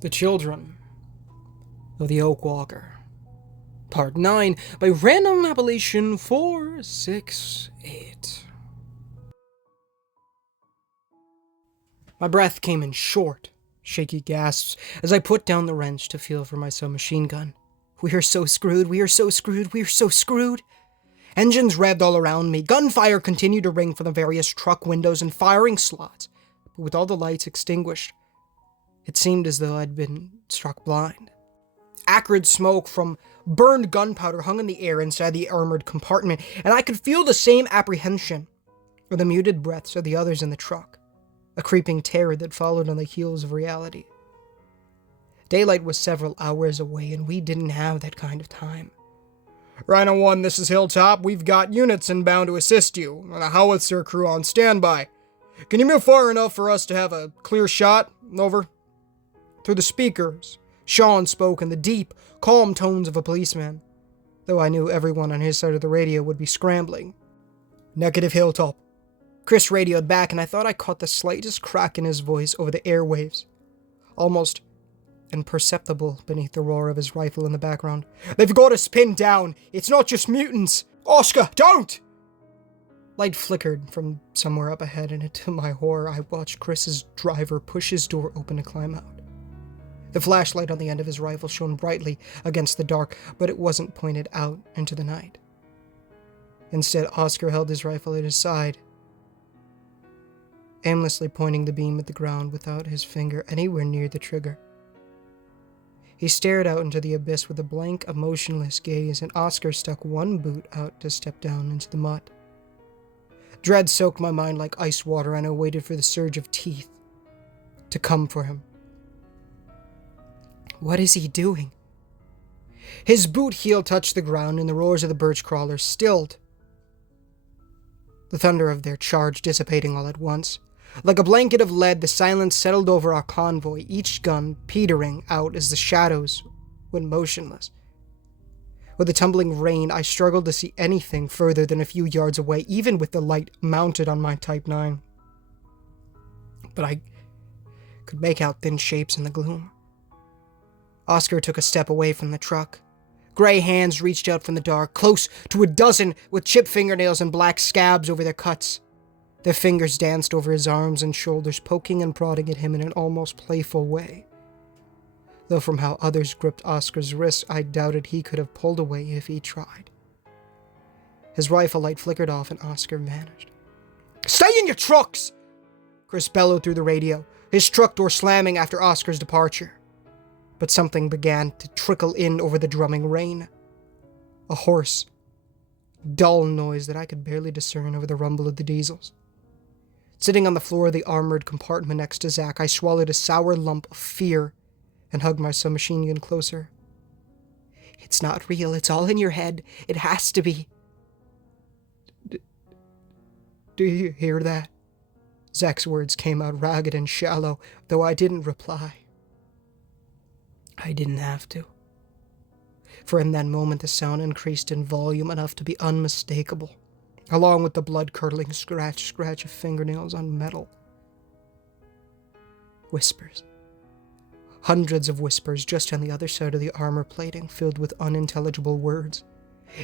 The Children of the Oak Walker, Part 9, by random appellation 468. My breath came in short, shaky gasps as I put down the wrench to feel for my submachine gun. We are so screwed, we are so screwed, we are so screwed. Engines revved all around me. Gunfire continued to ring from the various truck windows and firing slots, but with all the lights extinguished, it seemed as though I'd been struck blind. Acrid smoke from burned gunpowder hung in the air inside the armored compartment, and I could feel the same apprehension or the muted breaths of the others in the truck, a creeping terror that followed on the heels of reality. Daylight was several hours away, and we didn't have that kind of time. Rhino 1, this is Hilltop. We've got units inbound to assist you, and a howitzer crew on standby. Can you move far enough for us to have a clear shot? Over. Through the speakers, Sean spoke in the deep, calm tones of a policeman, though I knew everyone on his side of the radio would be scrambling. Negative, Hilltop. Chris radioed back, and I thought I caught the slightest crack in his voice over the airwaves, almost imperceptible beneath the roar of his rifle in the background. They've got us pinned down. It's not just mutants. Oscar, don't! Light flickered from somewhere up ahead, and to my horror, I watched Chris's driver push his door open to climb out. The flashlight on the end of his rifle shone brightly against the dark, but it wasn't pointed out into the night. Instead, Oscar held his rifle at his side, aimlessly pointing the beam at the ground without his finger anywhere near the trigger. He stared out into the abyss with a blank, emotionless gaze, and Oscar stuck one boot out to step down into the mud. Dread soaked my mind like ice water, and I waited for the surge of teeth to come for him. What is he doing? His boot heel touched the ground, and the roars of the birch crawlers stilled, the thunder of their charge dissipating all at once. Like a blanket of lead, the silence settled over our convoy, each gun petering out as the shadows went motionless. With the tumbling rain, I struggled to see anything further than a few yards away, even with the light mounted on my Type 9. But I could make out thin shapes in the gloom. Oscar took a step away from the truck. Gray hands reached out from the dark, close to a dozen with chipped fingernails and black scabs over their cuts. Their fingers danced over his arms and shoulders, poking and prodding at him in an almost playful way. Though from how others gripped Oscar's wrist, I doubted he could have pulled away if he tried. His rifle light flickered off and Oscar vanished. Stay in your trucks! Chris bellowed through the radio, his truck door slamming after Oscar's departure. But something began to trickle in over the drumming rain. A hoarse, dull noise that I could barely discern over the rumble of the diesels. Sitting on the floor of the armored compartment next to Zach, I swallowed a sour lump of fear and hugged my submachine gun closer. It's not real. It's all in your head. It has to be. Do you hear that? Zach's words came out ragged and shallow, though I didn't reply. I didn't have to. For in that moment, the sound increased in volume enough to be unmistakable, along with the blood-curdling scratch of fingernails on metal. Whispers. Hundreds of whispers just on the other side of the armor plating, filled with unintelligible words.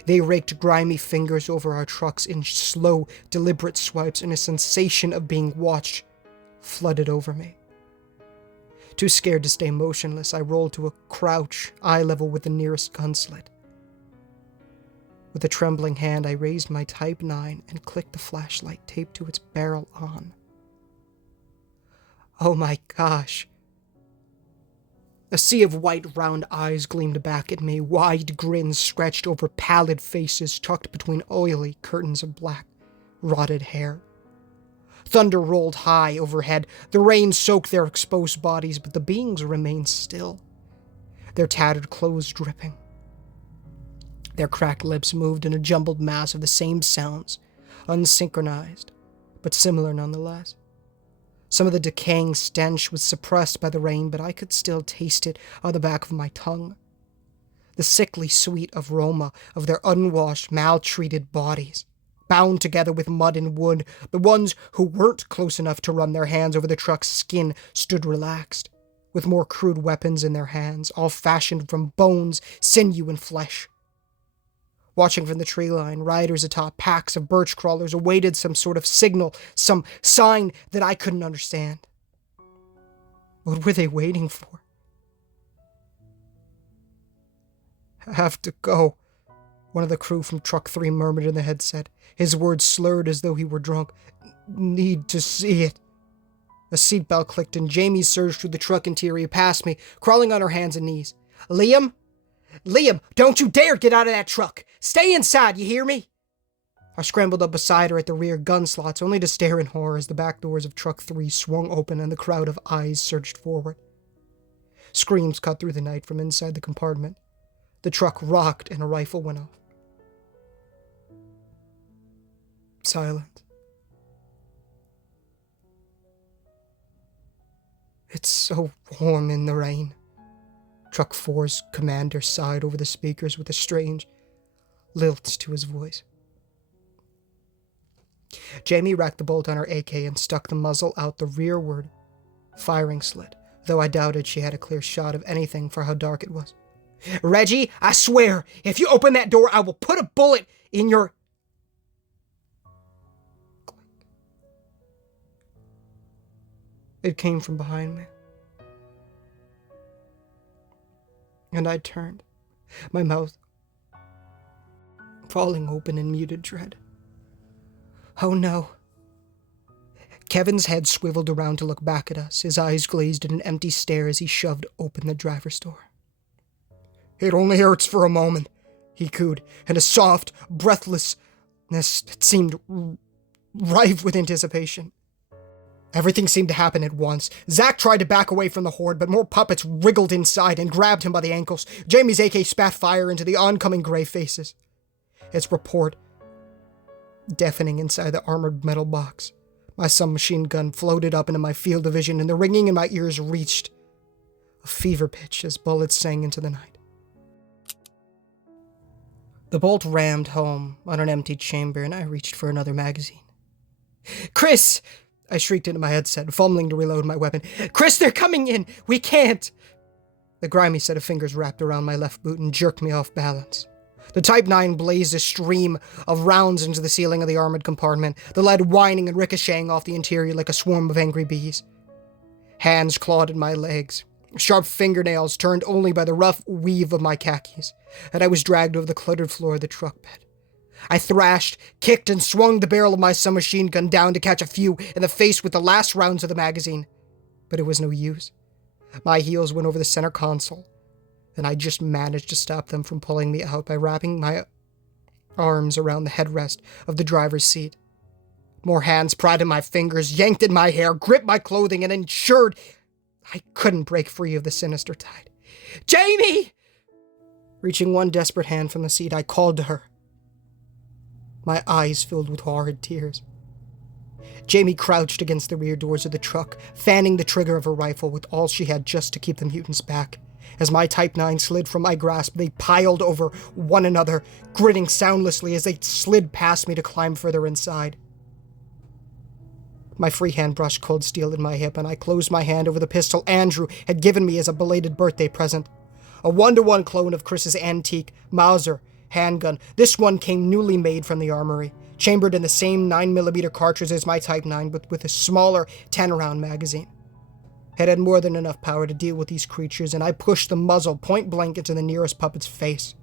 They raked grimy fingers over our trucks in slow, deliberate swipes, and a sensation of being watched flooded over me. Too scared to stay motionless, I rolled to a crouch, eye level with the nearest gun slit. With a trembling hand, I raised my Type 9 and clicked the flashlight taped to its barrel on. Oh my gosh. A sea of white, round eyes gleamed back at me, wide grins stretched over pallid faces tucked between oily curtains of black, rotted hair. Thunder rolled high overhead. The rain soaked their exposed bodies, but the beings remained still, their tattered clothes dripping. Their cracked lips moved in a jumbled mass of the same sounds, unsynchronized, but similar nonetheless. Some of the decaying stench was suppressed by the rain, but I could still taste it on the back of my tongue. The sickly sweet aroma of their unwashed, maltreated bodies. Bound together with mud and wood, the ones who weren't close enough to run their hands over the truck's skin stood relaxed, with more crude weapons in their hands, all fashioned from bones, sinew, and flesh. Watching from the tree line, riders atop packs of birch crawlers awaited some sort of signal, some sign that I couldn't understand. What were they waiting for? "I have to go," one of the crew from Truck 3 murmured in the headset, his words slurred as though he were drunk. "Need to see it." A seatbelt clicked and Jamie surged through the truck interior past me, crawling on her hands and knees. "Liam? Liam, don't you dare get out of that truck! Stay inside, you hear me?" I scrambled up beside her at the rear gun slots, only to stare in horror as the back doors of Truck 3 swung open and the crowd of eyes surged forward. Screams cut through the night from inside the compartment. The truck rocked and a rifle went off. Silent. "It's so warm in the rain." Truck 4's commander sighed over the speakers with a strange lilt to his voice. Jamie racked the bolt on her AK and stuck the muzzle out the rearward firing slit, though I doubted she had a clear shot of anything for how dark it was. "Reggie, I swear, if you open that door, I will put a bullet in your..." It came from behind me. And I turned, my mouth falling open in muted dread. Oh no. Kevin's head swiveled around to look back at us, his eyes glazed in an empty stare as he shoved open the driver's door. "It only hurts for a moment," he cooed, and a soft breathlessness that seemed rife with anticipation. Everything seemed to happen at once. Zach tried to back away from the horde, but more puppets wriggled inside and grabbed him by the ankles. Jamie's AK spat fire into the oncoming gray faces. Its report deafening inside the armored metal box. My submachine gun floated up into my field of vision, and the ringing in my ears reached a fever pitch as bullets sang into the night. The bolt rammed home on an empty chamber, and I reached for another magazine. "Chris!" I shrieked into my headset, fumbling to reload my weapon. "Chris, they're coming in! We can't!" The grimy set of fingers wrapped around my left boot and jerked me off balance. The Type 9 blazed a stream of rounds into the ceiling of the armored compartment, the lead whining and ricocheting off the interior like a swarm of angry bees. Hands clawed at my legs, sharp fingernails turned only by the rough weave of my khakis, and I was dragged over the cluttered floor of the truck bed. I thrashed, kicked, and swung the barrel of my submachine gun down to catch a few in the face with the last rounds of the magazine. But it was no use. My heels went over the center console, and I just managed to stop them from pulling me out by wrapping my arms around the headrest of the driver's seat. More hands pried at my fingers, yanked at my hair, gripped my clothing, and ensured I couldn't break free of the sinister tide. "Jamie!" Reaching one desperate hand from the seat, I called to her. My eyes filled with horrid tears. Jamie crouched against the rear doors of the truck, fanning the trigger of her rifle with all she had just to keep the mutants back. As my Type 9 slid from my grasp, they piled over one another, gritting soundlessly as they slid past me to climb further inside. My free hand brushed cold steel in my hip, and I closed my hand over the pistol Andrew had given me as a belated birthday present. A 1-to-1 clone of Chris's antique Mauser handgun. This one came newly made from the armory, chambered in the same 9mm cartridge as my Type 9, but with a smaller 10-round magazine. It had more than enough power to deal with these creatures, and I pushed the muzzle point blank into the nearest puppet's face.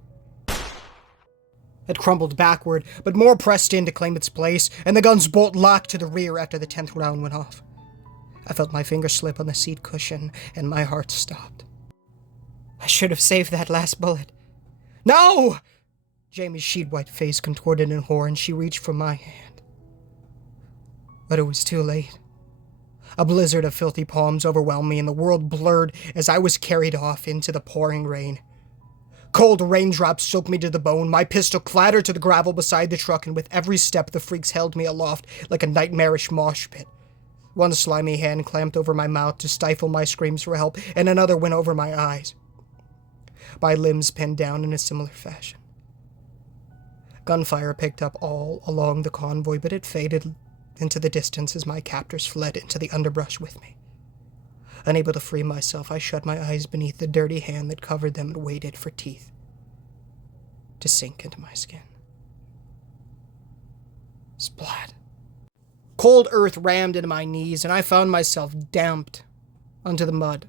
It crumbled backward, but more pressed in to claim its place, and the gun's bolt locked to the rear after the 10th round went off. I felt my fingers slip on the seat cushion, and my heart stopped. I should have saved that last bullet. "No!" Jamie's sheet-white face contorted in horror, and she reached for my hand. But it was too late. A blizzard of filthy palms overwhelmed me, and the world blurred as I was carried off into the pouring rain. Cold raindrops soaked me to the bone, my pistol clattered to the gravel beside the truck, and with every step the freaks held me aloft like a nightmarish mosh pit. One slimy hand clamped over my mouth to stifle my screams for help, and another went over my eyes. My limbs pinned down in a similar fashion. Gunfire picked up all along the convoy, but it faded into the distance as my captors fled into the underbrush with me. Unable to free myself, I shut my eyes beneath the dirty hand that covered them and waited for teeth to sink into my skin. Splat. Cold earth rammed into my knees, and I found myself damped onto the mud,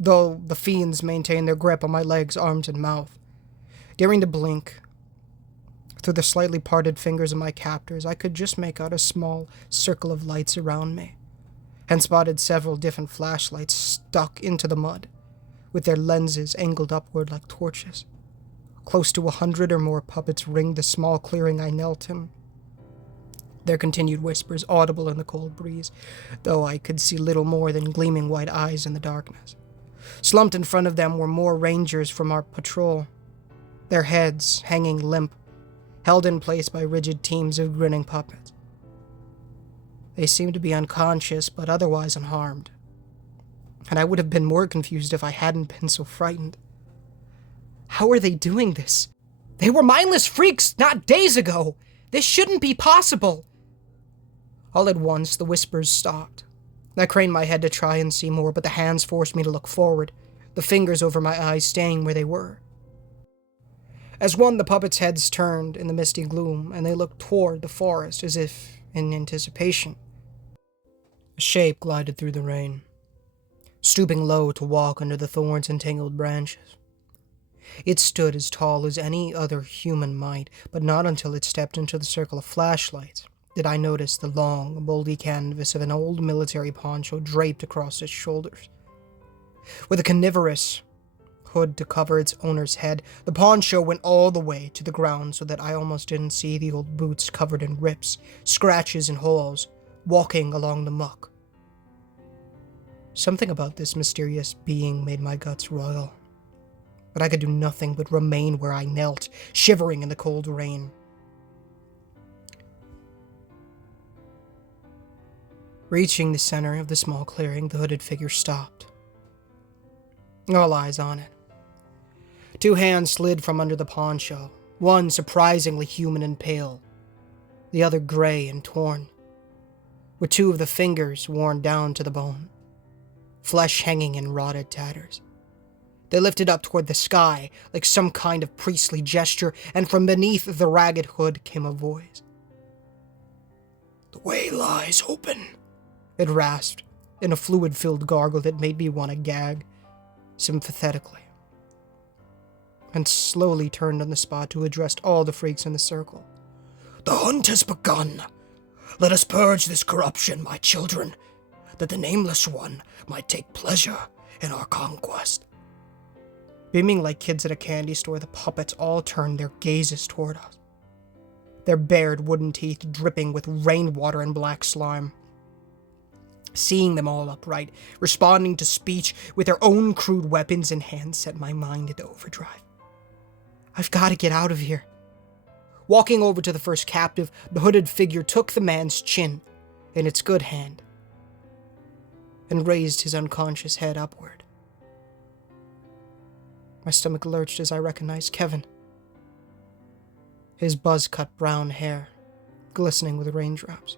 though the fiends maintained their grip on my legs, arms, and mouth. Daring to blink, through the slightly parted fingers of my captors, I could just make out a small circle of lights around me, and spotted several different flashlights stuck into the mud, with their lenses angled upward like torches. Close to 100 or more puppets ringed the small clearing I knelt in, their continued whispers audible in the cold breeze, though I could see little more than gleaming white eyes in the darkness. Slumped in front of them were more rangers from our patrol, their heads hanging limp, held in place by rigid teams of grinning puppets. They seemed to be unconscious, but otherwise unharmed, and I would have been more confused if I hadn't been so frightened. How are they doing this? They were mindless freaks not days ago! This shouldn't be possible! All at once, the whispers stopped. I craned my head to try and see more, but the hands forced me to look forward, the fingers over my eyes staying where they were. As one, the puppets' heads turned in the misty gloom, and they looked toward the forest as if in anticipation. A shape glided through the rain, stooping low to walk under the thorns and tangled branches. It stood as tall as any other human might, but not until it stepped into the circle of flashlights did I notice the long, moldy canvas of an old military poncho draped across its shoulders. With a carnivorous hood to cover its owner's head, the poncho went all the way to the ground so that I almost didn't see the old boots covered in rips, scratches, and holes, walking along the muck. Something about this mysterious being made my guts roil, but I could do nothing but remain where I knelt, shivering in the cold rain. Reaching the center of the small clearing, the hooded figure stopped. All eyes on it. 2 hands slid from under the poncho, one surprisingly human and pale, the other gray and torn, with 2 of the fingers worn down to the bone, flesh hanging in rotted tatters. They lifted up toward the sky like some kind of priestly gesture, and from beneath the ragged hood came a voice. "The way lies open," it rasped, in a fluid-filled gargle that made me want to gag, sympathetically, and slowly turned on the spot to address all the freaks in the circle. "The hunt has begun. Let us purge this corruption, my children, that the Nameless One might take pleasure in our conquest." Beaming like kids at a candy store, the puppets all turned their gazes toward us, their bared wooden teeth dripping with rainwater and black slime. Seeing them all upright, responding to speech with their own crude weapons in hand, set my mind into overdrive. I've got to get out of here. Walking over to the first captive, the hooded figure took the man's chin in its good hand and raised his unconscious head upward. My stomach lurched as I recognized Kevin. His buzz-cut brown hair glistening with raindrops.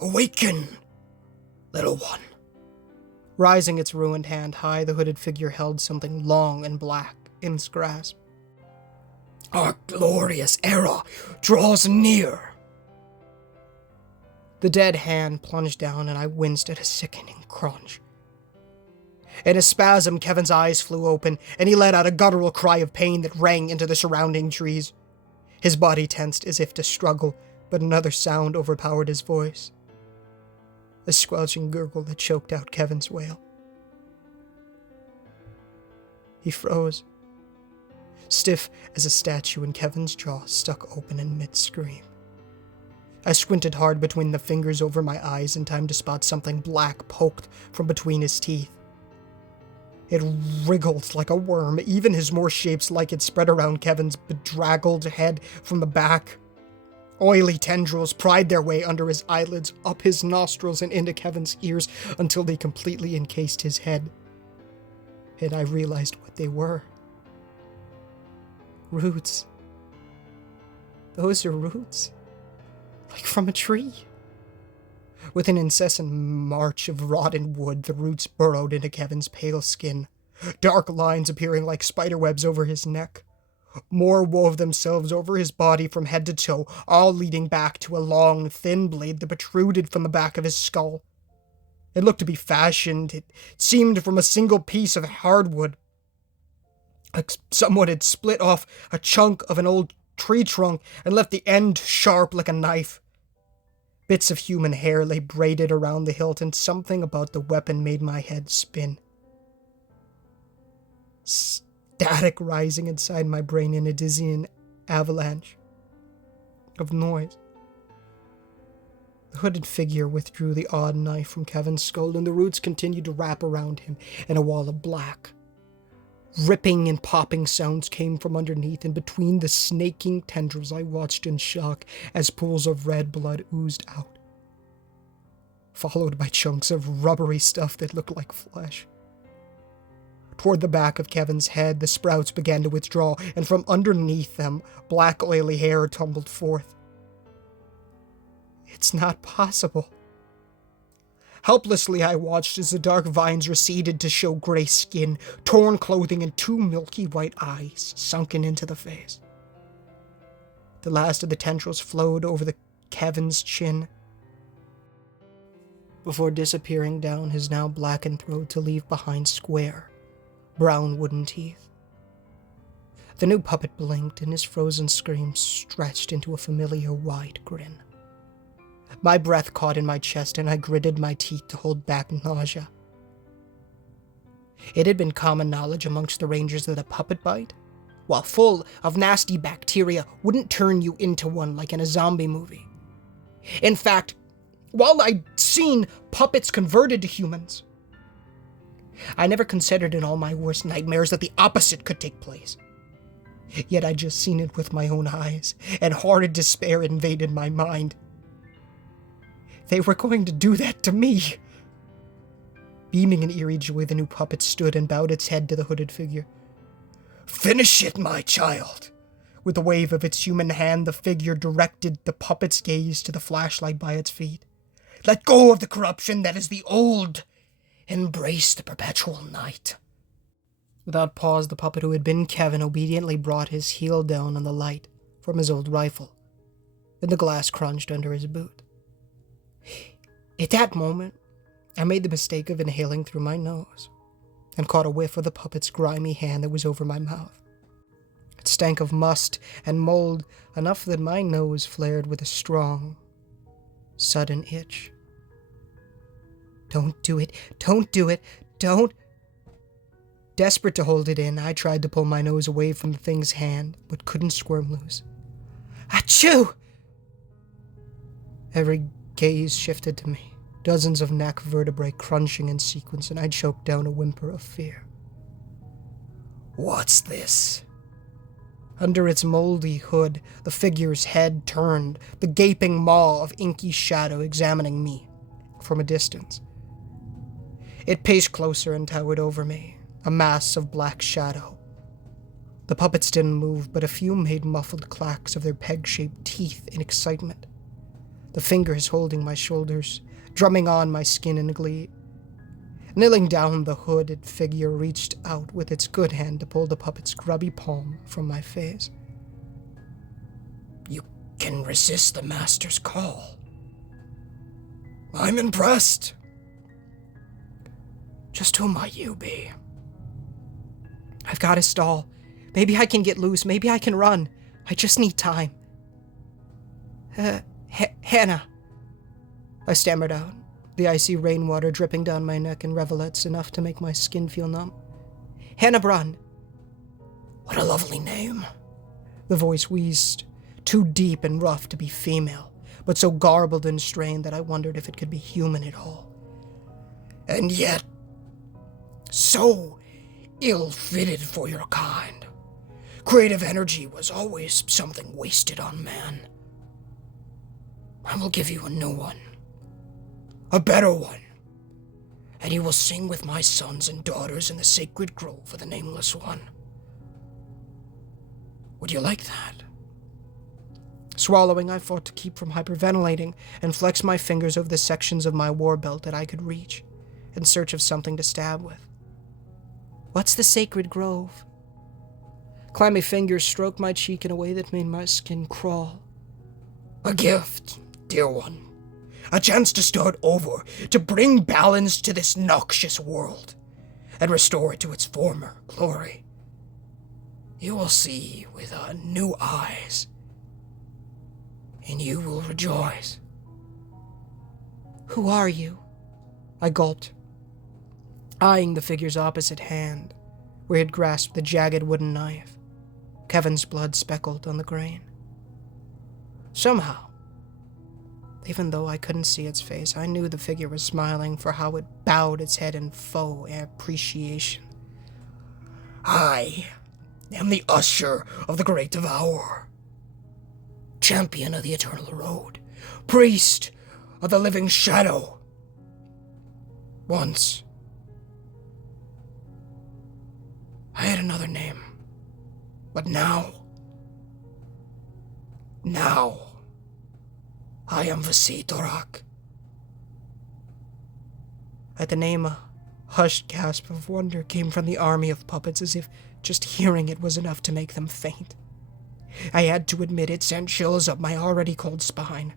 "Awaken, little one." Rising its ruined hand high, the hooded figure held something long and black in its grasp. "Our glorious era draws near." The dead hand plunged down, and I winced at a sickening crunch. In a spasm, Kevin's eyes flew open, and he let out a guttural cry of pain that rang into the surrounding trees. His body tensed as if to struggle, but another sound overpowered his voice. A squelching gurgle that choked out Kevin's wail. He froze, stiff as a statue, and Kevin's jaw stuck open in mid-scream. I squinted hard between the fingers over my eyes in time to spot something black poked from between his teeth. It wriggled like a worm, even as more shapes like it spread around Kevin's bedraggled head from the back. Oily tendrils pried their way under his eyelids, up his nostrils, and into Kevin's ears until they completely encased his head. And I realized what they were. Roots. Those are roots. Like from a tree. With an incessant march of rotten wood, the roots burrowed into Kevin's pale skin, dark lines appearing like spiderwebs over his neck. More wove themselves over his body from head to toe, all leading back to a long, thin blade that protruded from the back of his skull. It looked to be fashioned, it seemed, from a single piece of hardwood, like someone had split off a chunk of an old tree trunk and left the end sharp like a knife. Bits of human hair lay braided around the hilt, and something about the weapon made my head spin. Static rising inside my brain in a dizzying avalanche of noise. The hooded figure withdrew the odd knife from Kevin's skull, and the roots continued to wrap around him in a wall of black. Ripping and popping sounds came from underneath, and between the snaking tendrils I watched in shock as pools of red blood oozed out, followed by chunks of rubbery stuff that looked like flesh. Toward the back of Kevin's head, the sprouts began to withdraw, and from underneath them, black oily hair tumbled forth. It's not possible. Helplessly, I watched as the dark vines receded to show gray skin, torn clothing, and two milky white eyes sunken into the face. The last of the tendrils flowed over Kevin's chin, before disappearing down his now blackened throat to leave behind square, brown wooden teeth. The new puppet blinked, and his frozen scream stretched into a familiar wide grin. My breath caught in my chest, and I gritted my teeth to hold back nausea. It had been common knowledge amongst the rangers that a puppet bite, while full of nasty bacteria, wouldn't turn you into one like in a zombie movie. In fact, while I'd seen puppets converted to humans, I never considered in all my worst nightmares that the opposite could take place. Yet I'd just seen it with my own eyes, and horrid despair invaded my mind. They were going to do that to me. Beaming in eerie joy, the new puppet stood and bowed its head to the hooded figure. "Finish it, my child!" With a wave of its human hand, the figure directed the puppet's gaze to the flashlight by its feet. "Let go of the corruption that is the old. Embrace the perpetual night." Without pause, the puppet who had been Kevin obediently brought his heel down on the light from his old rifle, and the glass crunched under his boot. At that moment, I made the mistake of inhaling through my nose and caught a whiff of the puppet's grimy hand that was over my mouth. It stank of must and mold enough that my nose flared with a strong, sudden itch. "Don't do it! Don't do it! Don't!" Desperate to hold it in, I tried to pull my nose away from the thing's hand, but couldn't squirm loose. Achoo! Every gaze shifted to me, dozens of neck vertebrae crunching in sequence, and I choked down a whimper of fear. "What's this?" Under its moldy hood, the figure's head turned, the gaping maw of inky shadow examining me from a distance. It paced closer and towered over me, a mass of black shadow. The puppets didn't move, but a few made muffled clacks of their peg-shaped teeth in excitement. The fingers holding my shoulders, drumming on my skin in glee. Kneeling down, the hooded figure reached out with its good hand to pull the puppet's grubby palm from my face. "You can resist the master's call. I'm impressed. Just who might you be?" "I've got a stall. Maybe I can get loose. Maybe I can run. I just need time." Hannah," I stammered out, the icy rainwater dripping down my neck in rivulets enough to make my skin feel numb. "Hannah Brunn." "What a lovely name." The voice wheezed, too deep and rough to be female, but so garbled and strained that I wondered if it could be human at all. "And yet, so ill-fitted for your kind. Creative energy was always something wasted on man. I will give you a new one, a better one, and you will sing with my sons and daughters in the sacred grove of the Nameless One. Would you like that?" Swallowing, I fought to keep from hyperventilating and flexed my fingers over the sections of my war belt that I could reach, in search of something to stab with. What's the sacred grove? Clammy fingers stroked my cheek in a way that made my skin crawl. A gift, dear one. A chance to start over, to bring balance to this noxious world, and restore it to its former glory. You will see with new eyes, and you will rejoice. Who are you? I gulped, eyeing the figure's opposite hand, where he had grasped the jagged wooden knife, Kevin's blood speckled on the grain. Somehow, even though I couldn't see its face, I knew the figure was smiling for how it bowed its head in faux appreciation. I am the usher of the great devourer, champion of the eternal road, priest of the living shadow. Once, I had another name, but now, I am Vasitorak. At the name, a hushed gasp of wonder came from the army of puppets, as if just hearing it was enough to make them faint. I had to admit it sent chills up my already cold spine,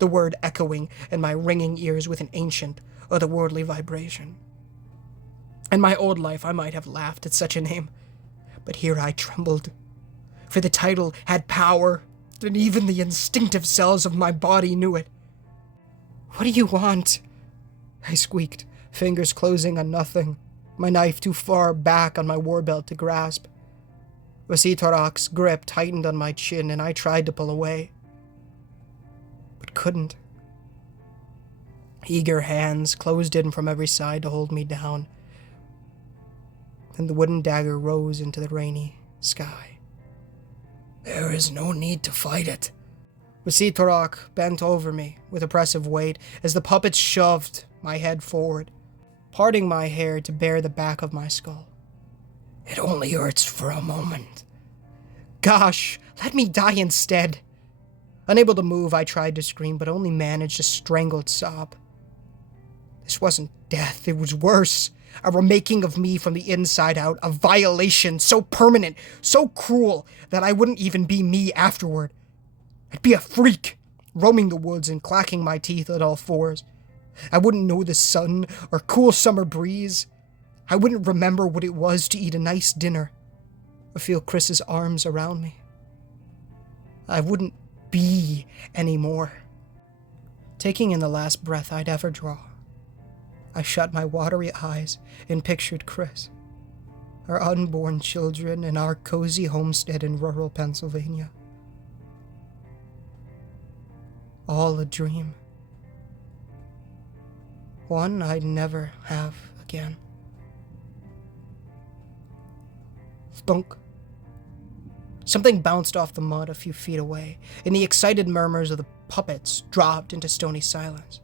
the word echoing in my ringing ears with an ancient, otherworldly vibration. In my old life, I might have laughed at such a name, but here I trembled, for the title had power, and even the instinctive cells of my body knew it. What do you want? I squeaked, fingers closing on nothing, my knife too far back on my war belt to grasp. Vasitorak's grip tightened on my chin, and I tried to pull away, but couldn't. Eager hands closed in from every side to hold me down, and the wooden dagger rose into the rainy sky. There is no need to fight it. Vasitorak bent over me with oppressive weight as the puppets shoved my head forward, parting my hair to bare the back of my skull. It only hurts for a moment. Gosh, let me die instead. Unable to move, I tried to scream, but only managed a strangled sob. This wasn't death, it was worse. A remaking of me from the inside out, a violation so permanent, so cruel, that I wouldn't even be me afterward. I'd be a freak, roaming the woods and clacking my teeth at all fours. I wouldn't know the sun or cool summer breeze. I wouldn't remember what it was to eat a nice dinner or feel Chris's arms around me. I wouldn't be anymore. Taking in the last breath I'd ever draw, I shut my watery eyes and pictured Chris, our unborn children, and our cozy homestead in rural Pennsylvania. All a dream. One I'd never have again. Thunk. Something bounced off the mud a few feet away, and the excited murmurs of the puppets dropped into stony silence.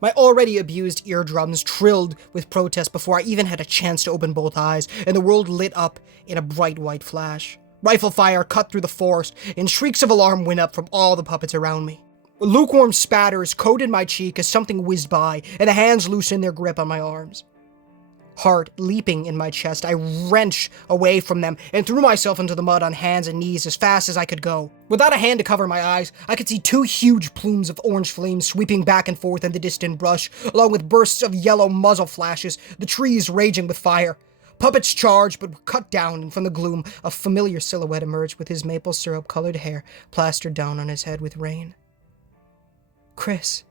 My already abused eardrums trilled with protest before I even had a chance to open both eyes, and the world lit up in a bright white flash. Rifle fire cut through the forest, and shrieks of alarm went up from all the puppets around me. Lukewarm spatters coated my cheek as something whizzed by, and the hands loosened their grip on my arms. Heart leaping in my chest, I wrenched away from them and threw myself into the mud on hands and knees as fast as I could go. Without a hand to cover my eyes, I could see two huge plumes of orange flames sweeping back and forth in the distant brush, along with bursts of yellow muzzle flashes, the trees raging with fire. Puppets charged, but were cut down, and from the gloom, a familiar silhouette emerged with his maple syrup-colored hair plastered down on his head with rain. Chris.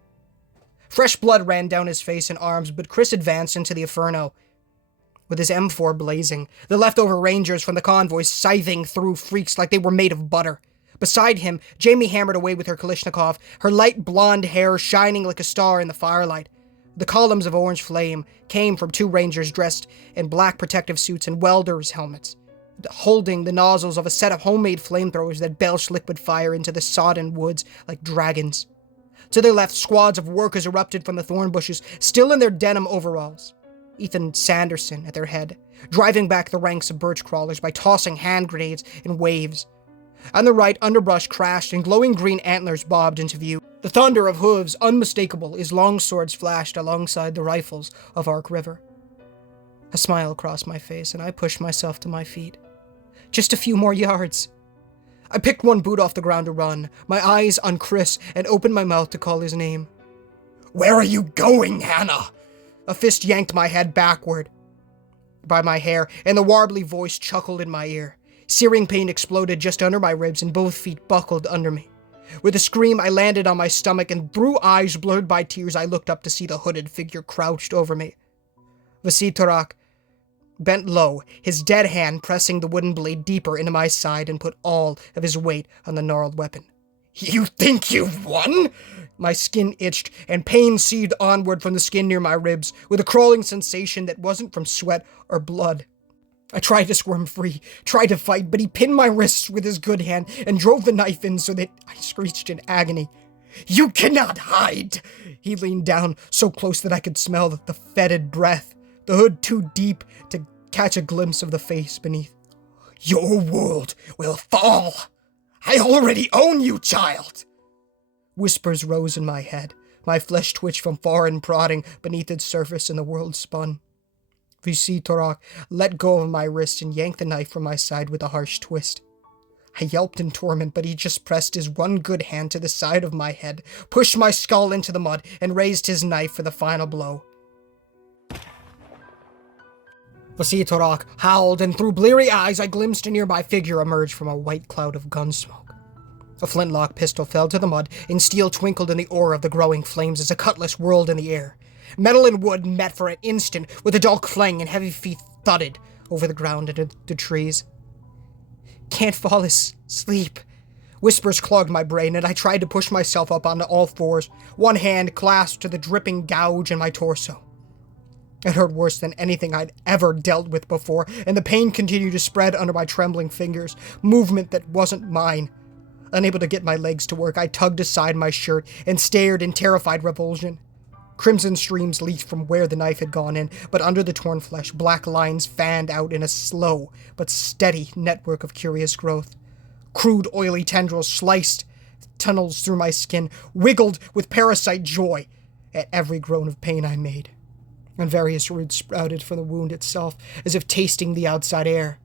Fresh blood ran down his face and arms, but Chris advanced into the inferno, with his M4 blazing, the leftover rangers from the convoy scything through freaks like they were made of butter. Beside him, Jamie hammered away with her Kalashnikov, her light blonde hair shining like a star in the firelight. The columns of orange flame came from two rangers dressed in black protective suits and welders' helmets, holding the nozzles of a set of homemade flamethrowers that belched liquid fire into the sodden woods like dragons. To their left, squads of workers erupted from the thorn bushes, still in their denim overalls. Ethan Sanderson at their head, driving back the ranks of birch crawlers by tossing hand grenades in waves. On the right, underbrush crashed and glowing green antlers bobbed into view. The thunder of hooves, unmistakable, as long swords flashed alongside the rifles of Ark River. A smile crossed my face, and I pushed myself to my feet. Just a few more yards. I picked one boot off the ground to run, my eyes on Chris, and opened my mouth to call his name. "Where are you going, Hannah?" A fist yanked my head backward by my hair, and the warbly voice chuckled in my ear. Searing pain exploded just under my ribs, and both feet buckled under me. With a scream, I landed on my stomach, and through eyes blurred by tears, I looked up to see the hooded figure crouched over me. Vasitorak bent low, his dead hand pressing the wooden blade deeper into my side, and put all of his weight on the gnarled weapon. "You think you've won?" My skin itched, and pain seethed onward from the skin near my ribs, with a crawling sensation that wasn't from sweat or blood. I tried to squirm free, tried to fight, but he pinned my wrists with his good hand and drove the knife in so that I screeched in agony. "You cannot hide!" He leaned down so close that I could smell the fetid breath, the hood too deep to catch a glimpse of the face beneath. "Your world will fall! I already own you, child!" Whispers rose in my head. My flesh twitched from foreign prodding beneath its surface, and the world spun. Visitorak let go of my wrist and yanked the knife from my side with a harsh twist. I yelped in torment, but he just pressed his one good hand to the side of my head, pushed my skull into the mud, and raised his knife for the final blow. Vasitorak howled, and through bleary eyes I glimpsed a nearby figure emerge from a white cloud of gun smoke. A flintlock pistol fell to the mud, and steel twinkled in the ore of the growing flames as a cutlass whirled in the air. Metal and wood met for an instant with a dull clang, and heavy feet thudded over the ground and the trees. Can't fall asleep. Whispers clogged my brain, and I tried to push myself up onto all fours, one hand clasped to the dripping gouge in my torso. It hurt worse than anything I'd ever dealt with before, and the pain continued to spread under my trembling fingers, movement that wasn't mine. Unable to get my legs to work, I tugged aside my shirt and stared in terrified revulsion. Crimson streams leaked from where the knife had gone in, but under the torn flesh, black lines fanned out in a slow but steady network of curious growth. Crude, oily tendrils sliced tunnels through my skin, wiggled with parasite joy at every groan of pain I made. And various roots sprouted from the wound itself, as if tasting the outside air.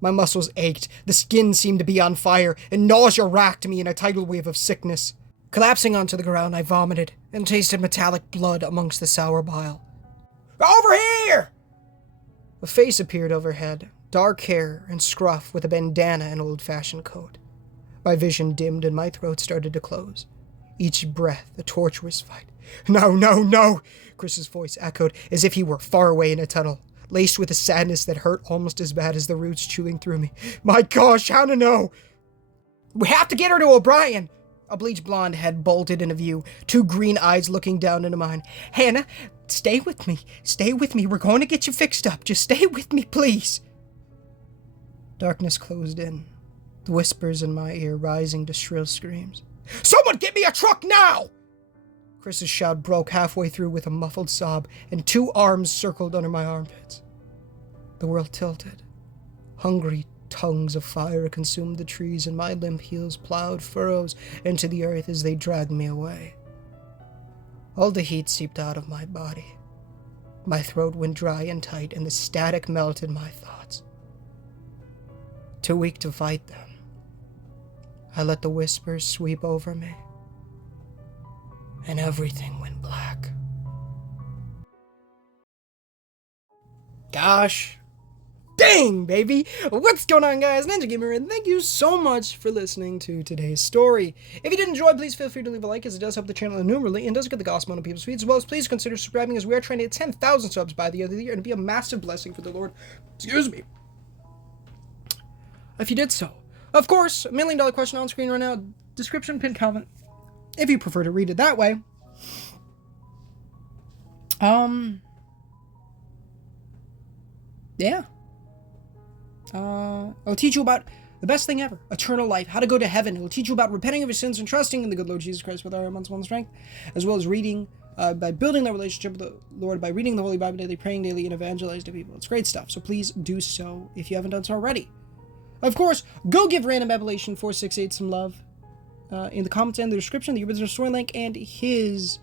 My muscles ached, the skin seemed to be on fire, and nausea racked me in a tidal wave of sickness. Collapsing onto the ground, I vomited, and tasted metallic blood amongst the sour bile. "Over here!" A face appeared overhead, dark hair and scruff with a bandana and old-fashioned coat. My vision dimmed and my throat started to close. Each breath a torturous fight. "No, no, no!" Chris's voice echoed, as if he were far away in a tunnel, laced with a sadness that hurt almost as bad as the roots chewing through me. "My gosh, Hannah, no! We have to get her to O'Brien!" A bleached blonde head bolted into view, two green eyes looking down into mine. "Hannah, stay with me. Stay with me. We're going to get you fixed up. Just stay with me, please." Darkness closed in, the whispers in my ear rising to shrill screams. "Someone get me a truck now!" Chris's shout broke halfway through with a muffled sob, and two arms circled under my armpits. The world tilted. Hungry tongues of fire consumed the trees, and my limp heels plowed furrows into the earth as they dragged me away. All the heat seeped out of my body. My throat went dry and tight, and the static melted my thoughts. Too weak to fight them, I let the whispers sweep over me, and everything went black. Gosh dang, baby! What's going on, guys? Ninja Gamer, and thank you so much for listening to today's story. If you did enjoy, please feel free to leave a like, as it does help the channel innumerably and does get the gospel on people's feet, as well as please consider subscribing, as we are trying to hit 10,000 subs by the end of the year, and it'd be a massive blessing for the Lord. Excuse me. If you did so. Of course, $1 million question on screen right now, description, pinned comment, if you prefer to read it that way. Yeah. It'll teach you about the best thing ever, eternal life, how to go to heaven. It will teach you about repenting of your sins and trusting in the good Lord Jesus Christ with all your one's strength, as well as reading by building that relationship with the Lord, by reading the Holy Bible daily, praying daily, and evangelizing to people. It's great stuff. So please do so if you haven't done so already. Of course, go give Random Appellation 468 some love in the comments and the description. The original story link and his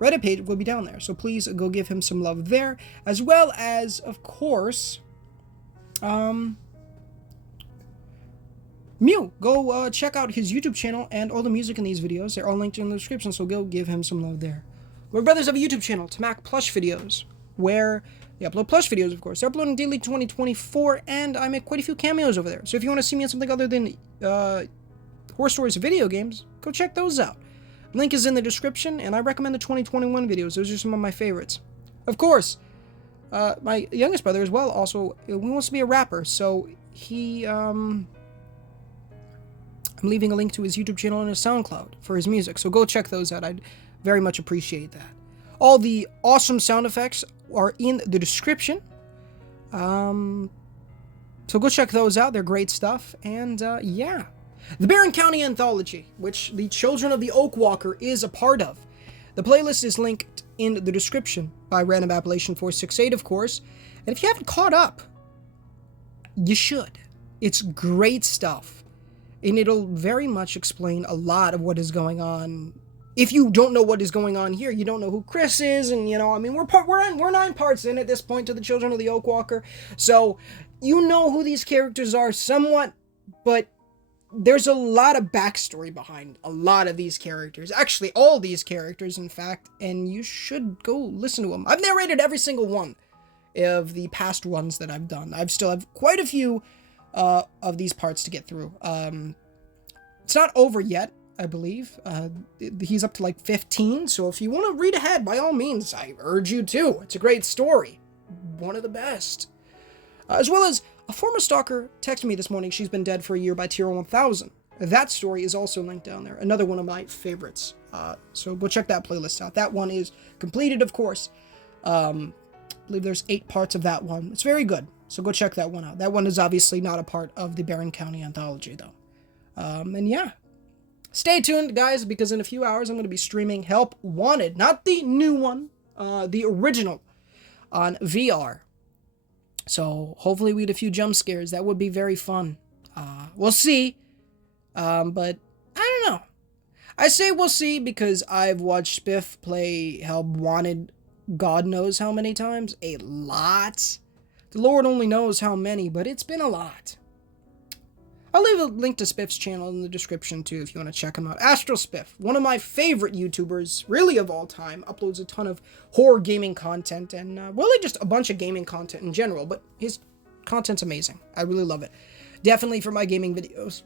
Reddit page will be down there. So please go give him some love there, as well as, of course, Mew. Go check out his YouTube channel and all the music in these videos. They're all linked in the description, so go give him some love there. My brothers have a YouTube channel, Tamak Plush Videos, where they upload plush videos, of course. They're uploading daily 2024, and I make quite a few cameos over there. So if you want to see me on something other than horror stories or video games, go check those out. Link is in the description, and I recommend the 2021 videos. Those are some of my favorites. Of course, my youngest brother as well also wants to be a rapper, so he, I'm leaving a link to his YouTube channel and his SoundCloud for his music, so go check those out. I'd very much appreciate that. All the awesome sound effects are in the description, so go check those out. They're great stuff, and yeah. The Barron County Anthology, which the Children of the Oak Walker is a part of. The playlist is linked in the description by Random Appellation 468, of course. And if you haven't caught up, you should. It's great stuff. And it'll very much explain a lot of what is going on. If you don't know what is going on here, you don't know who Chris is, and I mean, we're 9 parts in at this point to the Children of the Oak Walker. So you know who these characters are somewhat, but there's a lot of backstory behind a lot of these characters. Actually, all these characters, in fact, and you should go listen to them. I've narrated every single one of the past ones that I've done. I still have quite a few of these parts to get through. It's not over yet, I believe. He's up to like 15, so if you want to read ahead, by all means, I urge you to. It's a great story. One of the best. As well as a former stalker texted me this morning, she's been dead for a year by Tier 1000. That story is also linked down there. Another one of my favorites. So go check that playlist out. That one is completed, of course. I believe there's 8 parts of that one. It's very good. So go check that one out. That one is obviously not a part of the Barron County Anthology, though. And yeah. Stay tuned, guys, because in a few hours I'm going to be streaming Help Wanted. Not the new one. The original on VR. So hopefully we get a few jump scares. That would be very fun. We'll see. But I don't know. I say we'll see because I've watched Spiff play Help Wanted God knows how many times. A lot. The Lord only knows how many, but it's been a lot. I'll leave a link to Spiff's channel in the description too if you want to check him out. Astral Spiff, one of my favorite YouTubers, really of all time, uploads a ton of horror gaming content and, really just a bunch of gaming content in general, but his content's amazing. I really love it. Definitely for my gaming videos.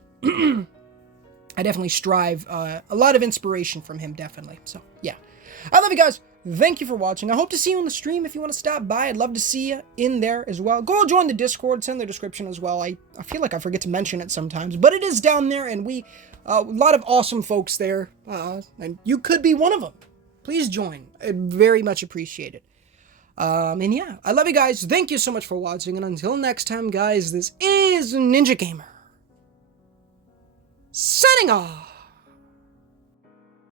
I definitely strive, a lot of inspiration from him, definitely. So, yeah. I love you guys. Thank you for watching. I hope to see you on the stream if you want to stop by. I'd love to see you in there as well. Go join the Discord. It's in the description as well. I feel like I forget to mention it sometimes, but it is down there, and we, a lot of awesome folks there, and you could be one of them. Please join. I'd very much appreciate it. And yeah, I love you guys. Thank you so much for watching, and until next time, guys, this is Ninja Gamer, signing off.